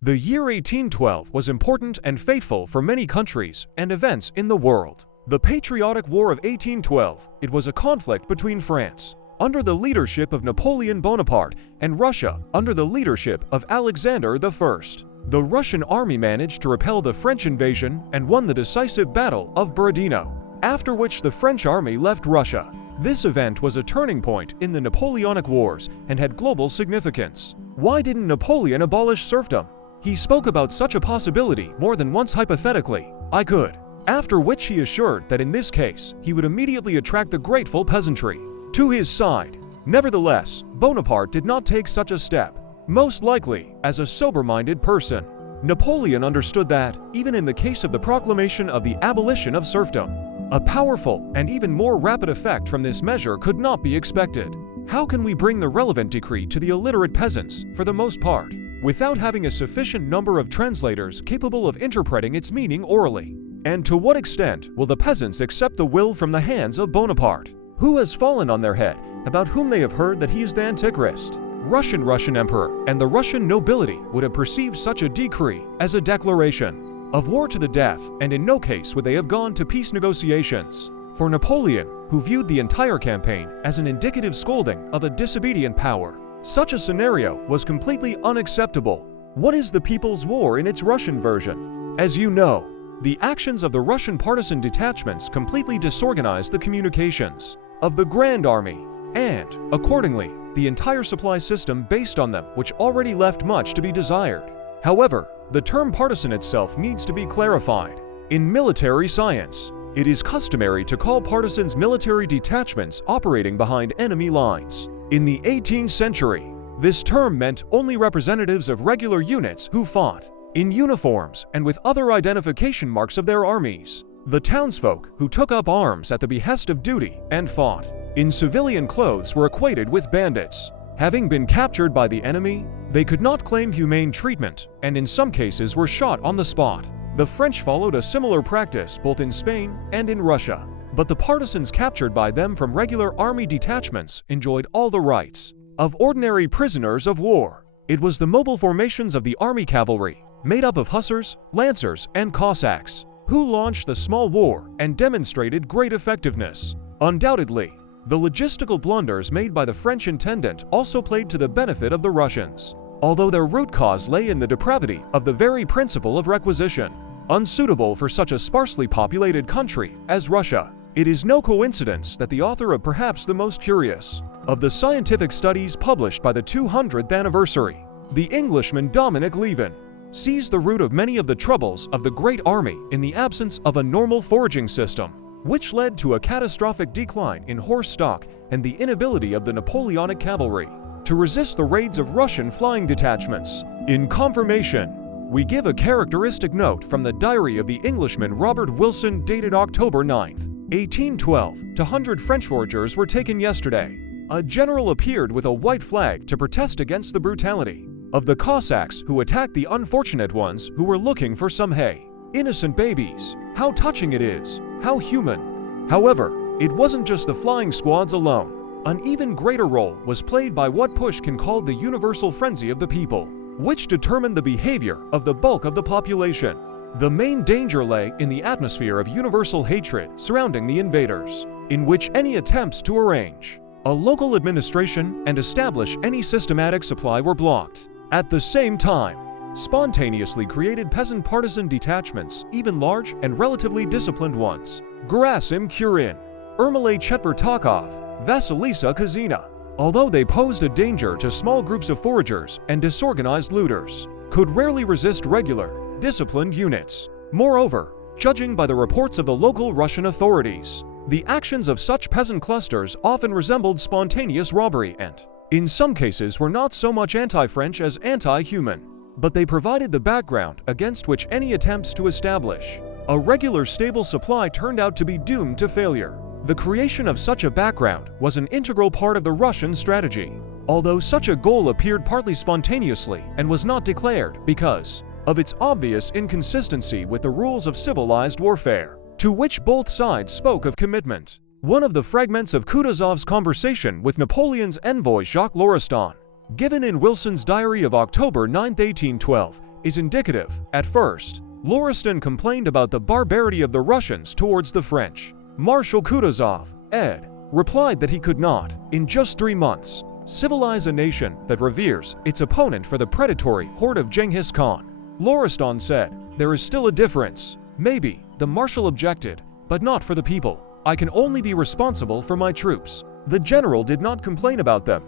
The year 1812 was important and fateful for many countries and events in the world. The Patriotic War of 1812, it was a conflict between France, under the leadership of Napoleon Bonaparte, and Russia, under the leadership of Alexander I. The Russian army managed to repel the French invasion and won the decisive Battle of Borodino, after which the French army left Russia. This event was a turning point in the Napoleonic Wars and had global significance. Why didn't Napoleon abolish serfdom? He spoke about such a possibility more than once hypothetically. I could. After which he assured that in this case, he would immediately attract the grateful peasantry to his side. Nevertheless, Bonaparte did not take such a step, most likely as a sober-minded person. Napoleon understood that, even in the case of the proclamation of the abolition of serfdom, a powerful and even more rapid effect from this measure could not be expected. How can we bring the relevant decree to the illiterate peasants, for the most part, without having a sufficient number of translators capable of interpreting its meaning orally? And to what extent will the peasants accept the will from the hands of Bonaparte, who has fallen on their head, about whom they have heard that he is the Antichrist? Russian emperor and the Russian nobility would have perceived such a decree as a declaration of war to the death, and in no case would they have gone to peace negotiations. For Napoleon, who viewed the entire campaign as an indicative scolding of a disobedient power, such a scenario was completely unacceptable. What is the People's War in its Russian version? As you know, the actions of the Russian partisan detachments completely disorganized the communications of the Grand Army, and, accordingly, the entire supply system based on them, which already left much to be desired. However, the term partisan itself needs to be clarified. In military science, it is customary to call partisans military detachments operating behind enemy lines. In the 18th century, this term meant only representatives of regular units who fought in uniforms and with other identification marks of their armies. The townsfolk who took up arms at the behest of duty and fought in civilian clothes were equated with bandits. Having been captured by the enemy, they could not claim humane treatment, and in some cases were shot on the spot. The French followed a similar practice both in Spain and in Russia, but the partisans captured by them from regular army detachments enjoyed all the rights of ordinary prisoners of war. It was the mobile formations of the army cavalry, made up of hussars, lancers, and Cossacks, who launched the small war and demonstrated great effectiveness. Undoubtedly, the logistical blunders made by the French intendant also played to the benefit of the Russians, although their root cause lay in the depravity of the very principle of requisition. Unsuitable for such a sparsely populated country as Russia, it is no coincidence that the author of perhaps the most curious of the scientific studies published by the 200th anniversary, the Englishman Dominic Levin, sees the root of many of the troubles of the Great Army in the absence of a normal foraging system, which led to a catastrophic decline in horse stock and the inability of the Napoleonic cavalry to resist the raids of Russian flying detachments. In confirmation, we give a characteristic note from the diary of the Englishman Robert Wilson dated October 9, 1812. 100 French foragers were taken yesterday. A general appeared with a white flag to protest against the brutality of the Cossacks who attacked the unfortunate ones who were looking for some hay. Innocent babies. How touching it is. How human. However, it wasn't just the flying squads alone. An even greater role was played by what Pushkin called the universal frenzy of the people, which determined the behavior of the bulk of the population. The main danger lay in the atmosphere of universal hatred surrounding the invaders, in which any attempts to arrange a local administration and establish any systematic supply were blocked. At the same time, spontaneously created peasant partisan detachments, even large and relatively disciplined ones, Gerasim Kurin, Ermolay Chetvertakov, Vasilisa Kazina, although they posed a danger to small groups of foragers and disorganized looters, could rarely resist regular, disciplined units. Moreover, judging by the reports of the local Russian authorities, the actions of such peasant clusters often resembled spontaneous robbery and, in some cases, were not so much anti-French as anti-human, but they provided the background against which any attempts to establish a regular stable supply turned out to be doomed to failure. The creation of such a background was an integral part of the Russian strategy, although such a goal appeared partly spontaneously and was not declared because of its obvious inconsistency with the rules of civilized warfare, to which both sides spoke of commitment. One of the fragments of Kutuzov's conversation with Napoleon's envoy Jacques Lauriston, given in Wilson's diary of October 9, 1812, is indicative. At first, Loriston complained about the barbarity of the Russians towards the French. Marshal Kutuzov, ed., replied that he could not, in just 3 months, civilize a nation that reveres its opponent for the predatory horde of Genghis Khan. Loriston said, "There is still a difference. Maybe," the marshal objected, "but not for the people. I can only be responsible for my troops." The general did not complain about them.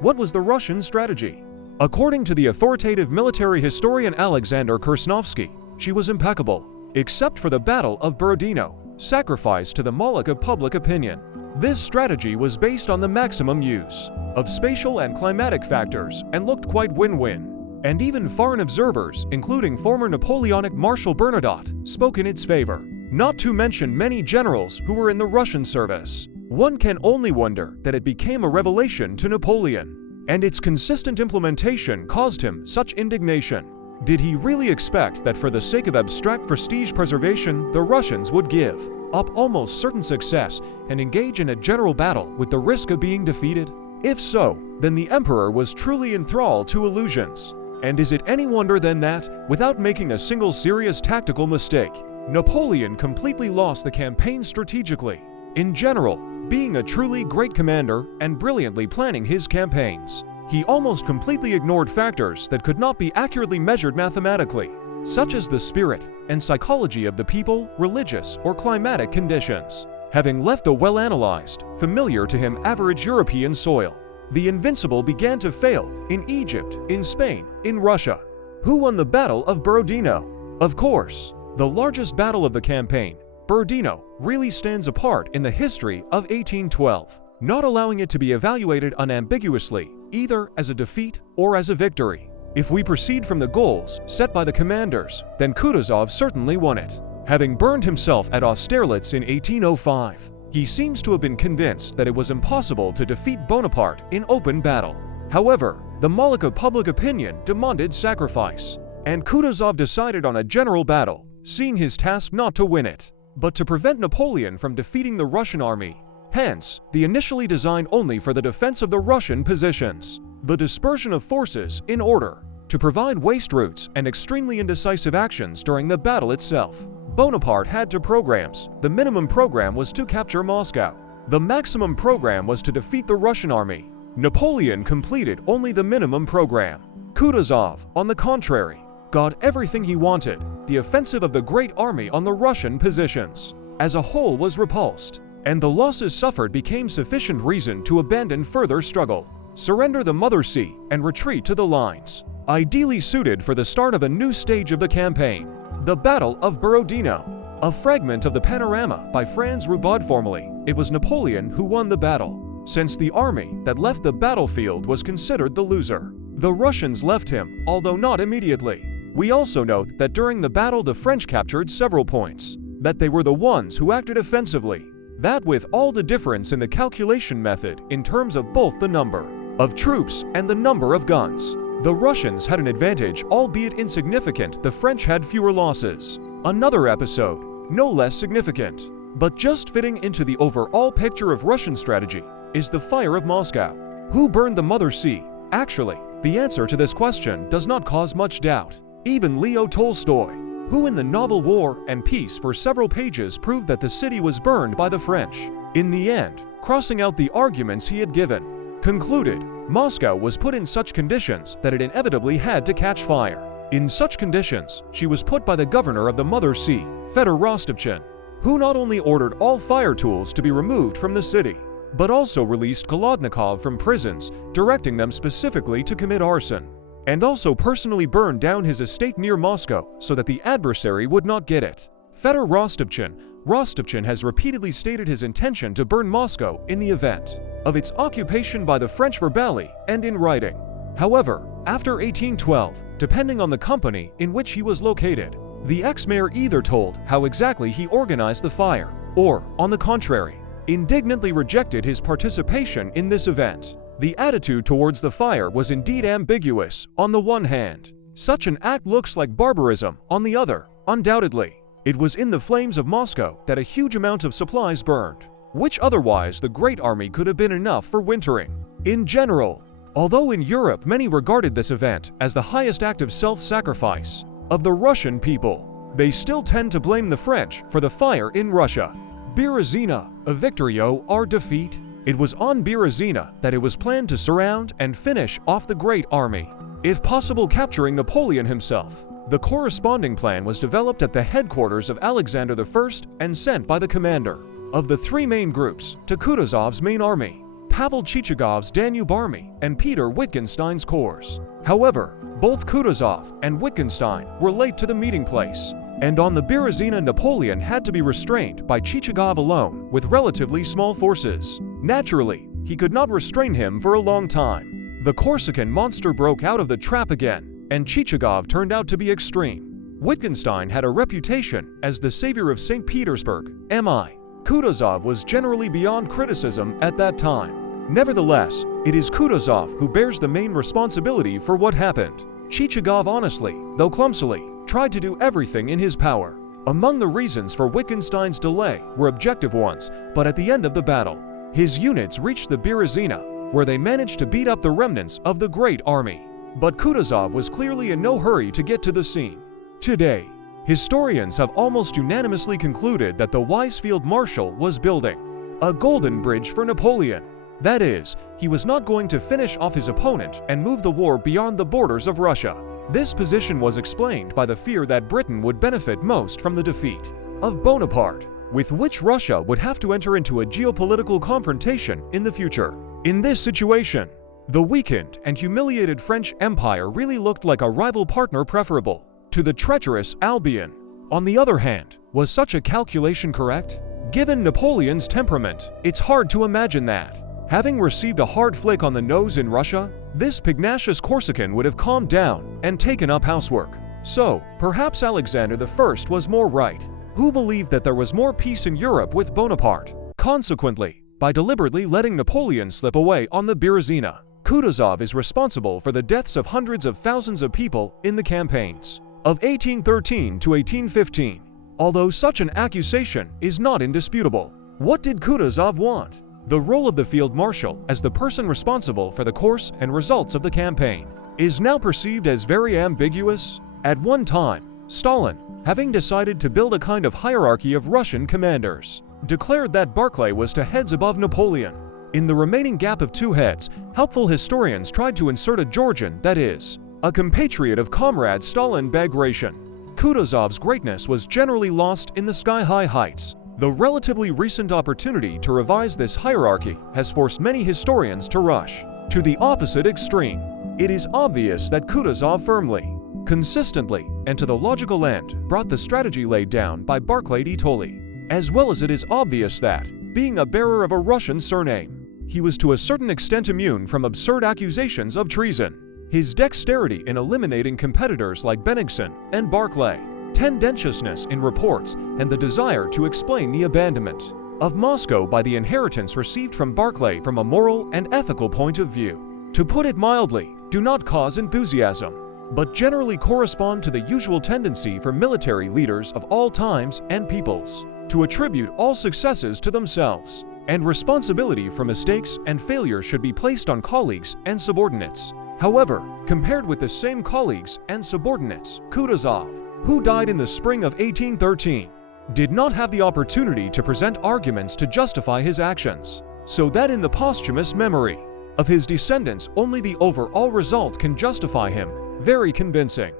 What was the Russian strategy? According to the authoritative military historian Alexander Kersnovsky, she was impeccable, except for the Battle of Borodino, sacrificed to the Moloch of public opinion. This strategy was based on the maximum use of spatial and climatic factors and looked quite win-win. And even foreign observers, including former Napoleonic Marshal Bernadotte, spoke in its favor, not to mention many generals who were in the Russian service. One can only wonder that it became a revelation to Napoleon, and its consistent implementation caused him such indignation. Did he really expect that for the sake of abstract prestige preservation, the Russians would give up almost certain success and engage in a general battle with the risk of being defeated? If so, then the emperor was truly enthralled to illusions. And is it any wonder then that, without making a single serious tactical mistake, Napoleon completely lost the campaign strategically? In general, being a truly great commander and brilliantly planning his campaigns, he almost completely ignored factors that could not be accurately measured mathematically, such as the spirit and psychology of the people, religious or climatic conditions. Having left the well-analyzed, familiar to him average European soil, the invincible began to fail in Egypt, in Spain, in Russia. Who won the Battle of Borodino? Of course, the largest battle of the campaign, Borodino, really stands apart in the history of 1812, not allowing it to be evaluated unambiguously, either as a defeat or as a victory. If we proceed from the goals set by the commanders, then Kutuzov certainly won it. Having burned himself at Austerlitz in 1805, he seems to have been convinced that it was impossible to defeat Bonaparte in open battle. However, the Moloch of public opinion demanded sacrifice, and Kutuzov decided on a general battle, seeing his task not to win it, but to prevent Napoleon from defeating the Russian army. Hence, the initially designed only for the defense of the Russian positions, the dispersion of forces in order to provide waste routes and extremely indecisive actions during the battle itself. Bonaparte had two programs. The minimum program was to capture Moscow. The maximum program was to defeat the Russian army. Napoleon completed only the minimum program. Kutuzov, on the contrary, got everything he wanted. The offensive of the great army on the Russian positions as a whole was repulsed, and the losses suffered became sufficient reason to abandon further struggle, surrender the Mother Sea, and retreat to the lines ideally suited for the start of a new stage of the campaign. The Battle of Borodino, a fragment of the Panorama by Franz Rubod. Formally, it was Napoleon who won the battle, since the army that left the battlefield was considered the loser. The Russians left him, although not immediately. We also note that during the battle the French captured several points, that they were the ones who acted offensively, that with all the difference in the calculation method in terms of both the number of troops and the number of guns, the Russians had an advantage, albeit insignificant. The French had fewer losses. Another episode, no less significant, but just fitting into the overall picture of Russian strategy, is the fire of Moscow. Who burned the Mother Sea? Actually, the answer to this question does not cause much doubt. Even Leo Tolstoy, who in the novel War and Peace for several pages proved that the city was burned by the French, in the end, crossing out the arguments he had given, concluded Moscow was put in such conditions that it inevitably had to catch fire. In such conditions, she was put by the governor of the Mother Sea, Fedor Rostopchin, who not only ordered all fire tools to be removed from the city, but also released Kolodnikov from prisons, directing them specifically to commit arson, and also personally burned down his estate near Moscow so that the adversary would not get it. Fedor Rostopchin has repeatedly stated his intention to burn Moscow in the event of its occupation by the French verbally and in writing. However, after 1812, depending on the company in which he was located, the ex-mayor either told how exactly he organized the fire, or, on the contrary, indignantly rejected his participation in this event. The attitude towards the fire was indeed ambiguous. On the one hand, such an act looks like barbarism. On the other, undoubtedly, it was in the flames of Moscow that a huge amount of supplies burned, which otherwise the great army could have been enough for wintering. In general, Although in Europe many regarded this event as the highest act of self-sacrifice of the Russian people, they still tend to blame the French for the fire in Russia. Berezina, a victory or defeat? It was on Berezina that it was planned to surround and finish off the Great Army, if possible capturing Napoleon himself. The corresponding plan was developed at the headquarters of Alexander I and sent by the commander of the three main groups to Kutuzov's main army, Pavel Chichagov's Danube army, and Peter Wittgenstein's corps. However, both Kutuzov and Wittgenstein were late to the meeting place, and on the Berezina Napoleon had to be restrained by Chichagov alone with relatively small forces. Naturally, he could not restrain him for a long time. The Corsican monster broke out of the trap again, and Chichagov turned out to be extreme. Wittgenstein had a reputation as the savior of St. Petersburg, MI. Kutuzov was generally beyond criticism at that time. Nevertheless, it is Kutuzov who bears the main responsibility for what happened. Chichagov honestly, though clumsily, tried to do everything in his power. Among the reasons for Wittgenstein's delay were objective ones, but at the end of the battle, his units reached the Berezina, where they managed to beat up the remnants of the Great Army. But Kutuzov was clearly in no hurry to get to the scene. Today, historians have almost unanimously concluded that the wise field marshal was building a golden bridge for Napoleon. That is, he was not going to finish off his opponent and move the war beyond the borders of Russia. This position was explained by the fear that Britain would benefit most from the defeat of Bonaparte, with which Russia would have to enter into a geopolitical confrontation in the future. In this situation, the weakened and humiliated French Empire really looked like a rival partner preferable to the treacherous Albion. On the other hand, was such a calculation correct? Given Napoleon's temperament, it's hard to imagine that, having received a hard flick on the nose in Russia, this pugnacious Corsican would have calmed down and taken up housework. So, perhaps Alexander I was more right, who believed that there was more peace in Europe with Bonaparte. Consequently, by deliberately letting Napoleon slip away on the Berezina, Kutuzov is responsible for the deaths of hundreds of thousands of people in the campaigns of 1813 to 1815. Although such an accusation is not indisputable, what did Kutuzov want? The role of the field marshal as the person responsible for the course and results of the campaign is now perceived as very ambiguous. At one time, Stalin, having decided to build a kind of hierarchy of Russian commanders, declared that Barclay was to heads above Napoleon. In the remaining gap of two heads, helpful historians tried to insert a Georgian, that is, a compatriot of Comrade Stalin Bagration. Kutuzov's greatness was generally lost in the sky-high heights. The relatively recent opportunity to revise this hierarchy has forced many historians to rush to the opposite extreme. It is obvious that Kutuzov firmly, consistently, and to the logical end brought the strategy laid down by Barclay de Tolly, as well as it is obvious that, being a bearer of a Russian surname, he was to a certain extent immune from absurd accusations of treason. His dexterity in eliminating competitors like Bennigsen and Barclay, tendentiousness in reports, and the desire to explain the abandonment of Moscow by the inheritance received from Barclay from a moral and ethical point of view, to put it mildly, do not cause enthusiasm, but generally correspond to the usual tendency for military leaders of all times and peoples to attribute all successes to themselves, and responsibility for mistakes and failures should be placed on colleagues and subordinates. However, compared with the same colleagues and subordinates, Kutuzov, who died in the spring of 1813, did not have the opportunity to present arguments to justify his actions, so that in the posthumous memory of his descendants only the overall result can justify him very convincing.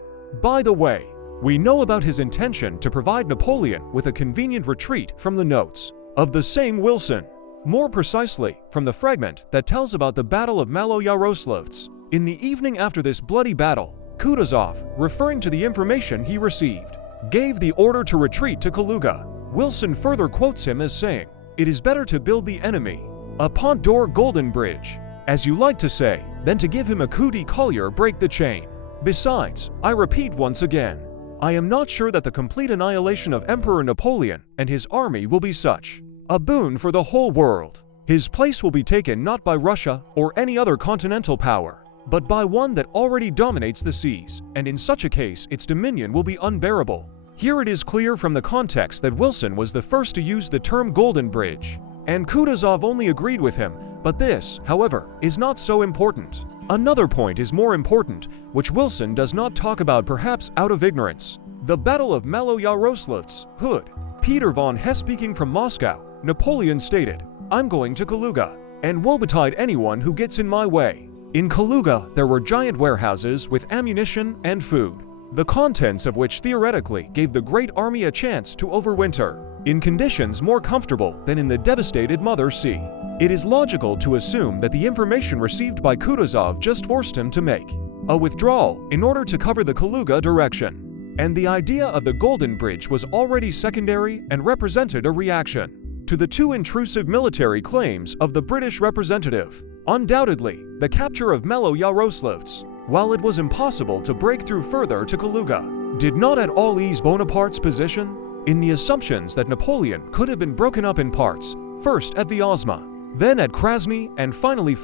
By the way, we know about his intention to provide Napoleon with a convenient retreat from the notes of the same Wilson, more precisely from the fragment that tells about the Battle of Maloyaroslavets. In the evening after this bloody battle, Kutuzov, referring to the information he received, gave the order to retreat to Kaluga. Wilson further quotes him as saying, "It is better to build the enemy a Pont d'Or golden bridge, as you like to say, than to give him a coup de collier break the chain. Besides, I repeat once again, I am not sure that the complete annihilation of Emperor Napoleon and his army will be such a boon for the whole world. His place will be taken not by Russia or any other continental power, but by one that already dominates the seas, and in such a case its dominion will be unbearable." Here it is clear from the context that Wilson was the first to use the term golden bridge, and Kutuzov only agreed with him, but this, however, is not so important. Another point is more important, which Wilson does not talk about, perhaps out of ignorance. The Battle of Maloyaroslavets, Hood. Peter von Hesse speaking from Moscow. Napoleon stated, "I'm going to Kaluga, and woe betide anyone who gets in my way." In Kaluga, there were giant warehouses with ammunition and food, the contents of which theoretically gave the Great Army a chance to overwinter, in conditions more comfortable than in the devastated Mother Sea. It is logical to assume that the information received by Kutuzov just forced him to make a withdrawal in order to cover the Kaluga direction. And the idea of the Golden Bridge was already secondary and represented a reaction to the too intrusive military claims of the British representative. Undoubtedly, the capture of Maloyaroslavets, while it was impossible to break through further to Kaluga, did not at all ease Bonaparte's position in the assumptions that Napoleon could have been broken up in parts, first at Vyazma, then at Krasny, and finally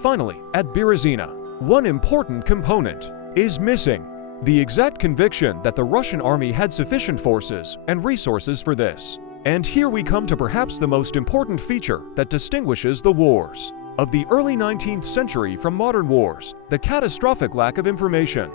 at Berezina. One important component is missing: the exact conviction that the Russian army had sufficient forces and resources for this. And here we come to perhaps the most important feature that distinguishes the wars of the early 19th century from modern wars: the catastrophic lack of information.